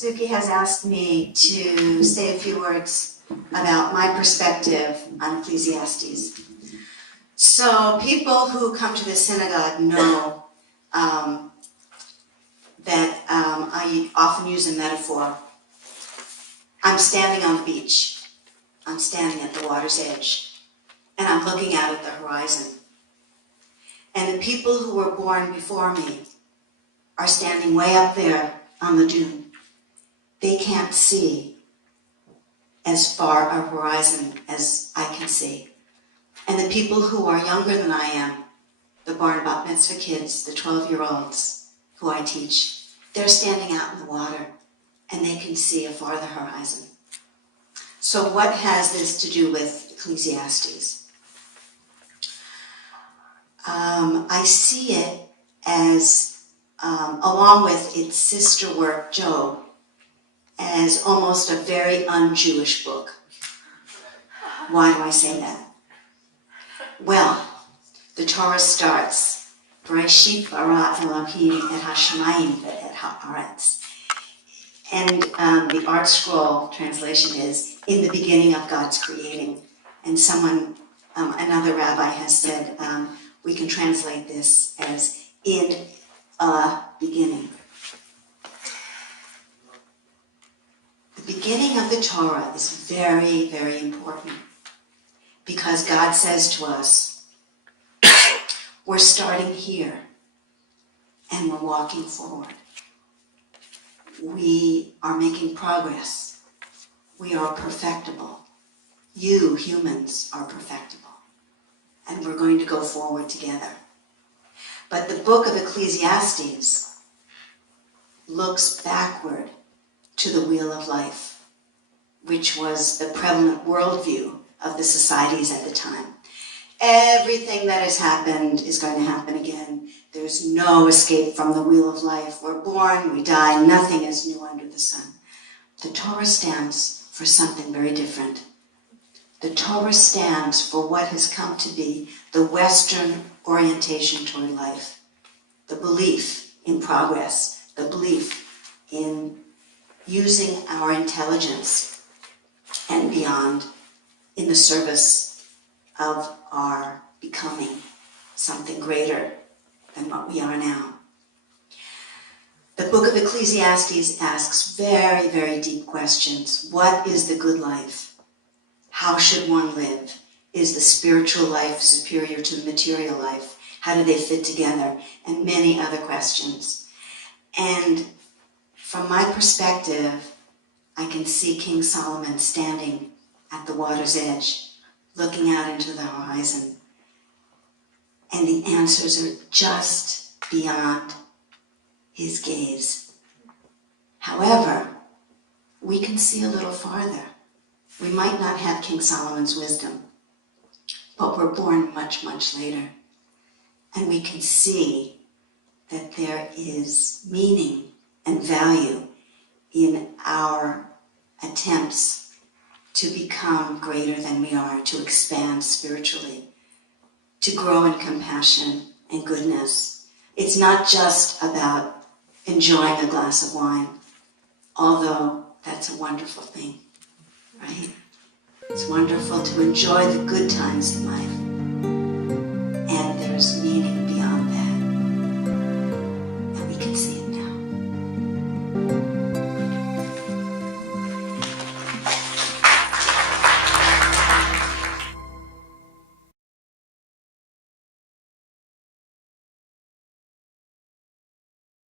Suki has asked me to say a few words about my perspective on Ecclesiastes. So people who come to the synagogue know that I often use a metaphor. I'm standing on the beach. I'm standing at the water's edge, and I'm looking out at the horizon. And the people who were born before me are standing way up there on the dune. They can't see as far a horizon as I can see. And the people who are younger than I am, the bar bat mitzvah kids, the 12-year-olds who I teach, they're standing out in the water and they can see a farther horizon. So what has this to do with Ecclesiastes? I see it as, along with its sister work, Job, as almost a very un-Jewish book. Why do I say that? Well, the Torah starts, Bereshit bara Elohim et hashamayim ve'et haaretz. And the Art Scroll translation is, in the beginning of God's creating. And someone, another rabbi has said, we can translate this as, in a beginning. The beginning of the Torah is very, very important because God says to us, we're starting here and we're walking forward. We are making progress. We are perfectible. You, humans, are perfectible. And we're going to go forward together. But the book of Ecclesiastes looks backward to the wheel of life, which was the prevalent worldview of the societies at the time. Everything that has happened is going to happen again. There's no escape from the wheel of life. We're born, we die, nothing is new under the sun. The Torah stands for something very different. The Torah stands for what has come to be the Western orientation toward life. The belief in progress, the belief in using our intelligence and beyond in the service of our becoming something greater than what we are now. The book of Ecclesiastes asks very, very deep questions. What is the good life? How should one live? Is the spiritual life superior to the material life? How do they fit together? And many other questions. And from my perspective, I can see King Solomon standing at the water's edge, looking out into the horizon. And the answers are just beyond his gaze. However, we can see a little farther. We might not have King Solomon's wisdom, but we're born much, much later. And we can see that there is meaning and value in our attempts to become greater than we are, to expand spiritually, to grow in compassion and goodness. It's not just about enjoying a glass of wine, although that's a wonderful thing, right? It's wonderful to enjoy the good times in life.